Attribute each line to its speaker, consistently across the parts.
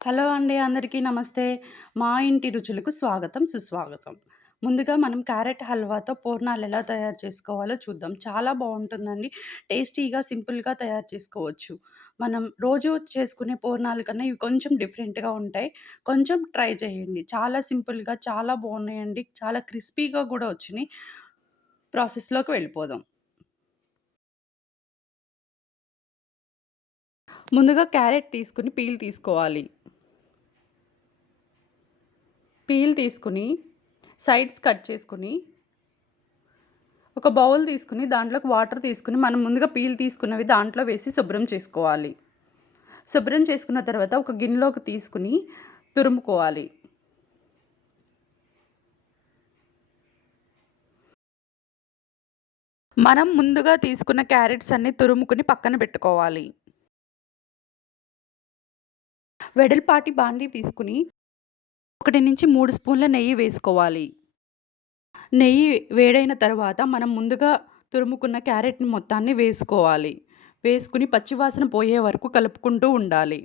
Speaker 1: Hello అండి అందరికీ నమస్తే. మా ఇంటి రుచులకు స్వాగతం, సుస్వాగతం. ముందుగా మనం క్యారెట్ హల్వాతో పూర్ణాలు ఎలా తయారు చేసుకోవాలో చూద్దాం. చాలా బాగుంటుందండి టేస్టీగా, సింపుల్‌గా తయారు చేసుకోవచ్చు. మనం రోజు చేసుకునే పూర్ణాల కన్నా ఇవి కొంచెం డిఫరెంట్‌గా ఉంటాయి. కొంచెం ట్రై చేయండి. చాలా సింపుల్‌గా చాలా బాగున్నాయండి చాలా క్రిస్పీగా కూడా వచ్చినాయి ప్రాసెస్‌లోకి వెళ్ళిపోదాం. ముందుగా క్యారెట్ తీసుకొని పీల్ తీసుకోవాలి. పీల్ తీసుకొని, సైడ్స్ కట్ చేసుకొని, ఒక బౌల్ తీసుకొని దాంట్లోకి వాటర్ తీసుకొని మనం ముందుగా పీల్ తీసుకున్నవి దాంట్లో వేసి శుభ్రం చేసుకోవాలి. శుభ్రం చేసుకున్న తర్వాత ఒక గిన్నెలోకి తీసుకుని తురుముకోవాలి. మనం ముందుగా తీసుకున్న క్యారెట్స్ అన్ని తురుముకుని పక్కన పెట్టుకోవాలి. వెడల్పాటి బాండీ తీసుకొని 1-3 స్పూన్ల నెయ్యి వేసుకోవాలి. నెయ్యి వేడైన తర్వాత మనం ముందుగా తురుముకున్న క్యారెట్‌ని మొత్తాన్ని వేసుకోవాలి. వేసుకుని పచ్చివాసన పోయే వరకు కలుపుకుంటూ ఉండాలి.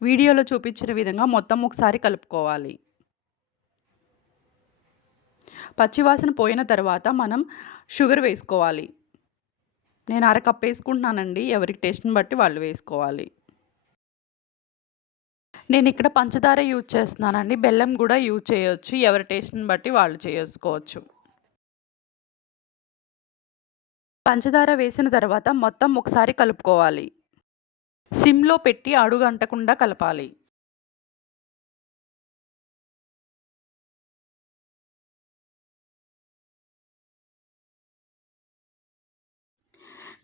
Speaker 1: వీడియోలో చూపించిన విధంగా మొత్తం ఒకసారి కలుపుకోవాలి. పచ్చివాసన పోయిన తర్వాత మనం షుగర్ వేసుకోవాలి. నేను అర కప్ వేసుకుంటున్నానండి. ఎవరికి టేస్ట్‌ని బట్టి వాళ్ళు వేసుకోవాలి. నేను ఇక్కడ పంచదార యూజ్ చేస్తున్నానండి. బెల్లం కూడా యూజ్ చేయొచ్చు. ఎవరి టేస్ట్‌ని బట్టి వాళ్ళు చేసుకోవచ్చు. పంచదార వేసిన తర్వాత మొత్తం ఒకసారి కలుపుకోవాలి. సిమ్‌లో పెట్టి అడుగంటకుండా కలపాలి.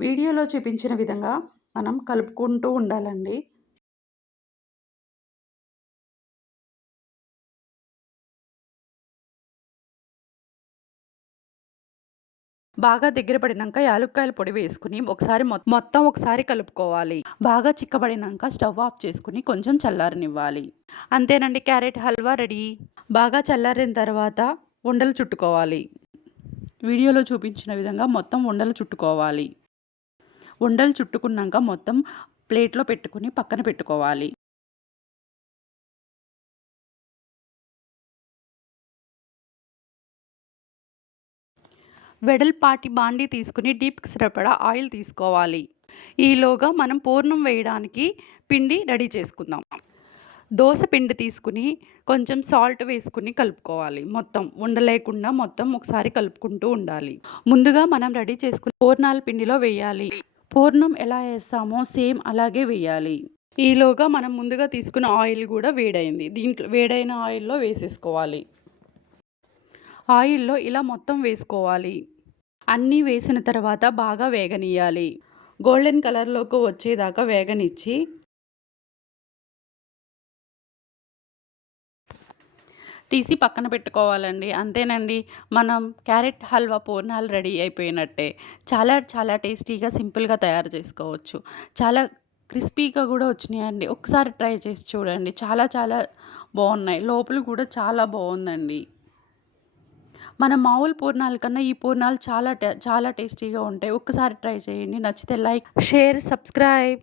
Speaker 1: వీడియోలో చూపించిన విధంగా మనం కలుపుకుంటూ ఉండాలండి. బాగా దగ్గర పడినాక యాలుక్కాయల పొడి వేసుకొని ఒకసారి మొత్తం ఒకసారి కలుపుకోవాలి. బాగా చిక్కబడినాక స్టవ్ ఆఫ్ చేసుకుని కొంచెం చల్లారనివ్వాలి. అంతేనండి క్యారెట్ హల్వా రెడీ. బాగా చల్లారిన తర్వాత ఉండలు చుట్టుకోవాలి. వీడియోలో చూపించిన విధంగా మొత్తం ఉండలు చుట్టుకోవాలి. ఉండలు చుట్టుకున్నాక మొత్తం ప్లేట్‌లో పెట్టుకుని పక్కన పెట్టుకోవాలి. వెడల్పాటి బాండీ తీసుకొని డీప్‌కి సరిపడా ఆయిల్ తీసుకోవాలి. ఈలోగా మనం పూర్ణం వేయడానికి పిండి రెడీ చేసుకుందాం. దోస పిండి తీసుకుని కొంచెం సాల్ట్ వేసుకుని కలుపుకోవాలి. మొత్తం ఉండలేకుండా మొత్తం ఒకసారి కలుపుకుంటూ ఉండాలి. ముందుగా మనం రెడీ చేసుకుని పూర్ణాల పిండిలో వేయాలి. పూర్ణం ఎలా వేస్తామో సేమ్ అలాగే వేయాలి. ఈలోగా మనం ముందుగా తీసుకున్న ఆయిల్ కూడా వేడైంది. దీంట్లో వేడైన ఆయిల్‌లో వేసేసుకోవాలి. ఆయిల్‌లో ఇలా మొత్తం వేసుకోవాలి. అన్నీ వేసిన తర్వాత బాగా వేగనీయాలి గోల్డెన్ కలర్‌లోకి వచ్చేదాకా వేగనిచ్చి తీసి పక్కన పెట్టుకోవాలండి. అంతేనండి. మనం క్యారెట్ హల్వా పూర్ణాలు రెడీ అయిపోయినట్టే. చాలా చాలా టేస్టీగా, సింపుల్‌గా తయారు చేసుకోవచ్చు. చాలా క్రిస్పీగా కూడా వచ్చినాయండి. ఒకసారి ట్రై చేసి చూడండి. చాలా చాలా బాగున్నాయి లోపల కూడా చాలా బాగుందండి మన మామూలు పూర్ణాల కన్నా ఈ పూర్ణాలు చాలా ట చాలా టేస్టీగా ఉంటాయి. ఒక్కసారి ట్రై చేయండి. నచ్చితే లైక్, షేర్, సబ్స్క్రైబ్.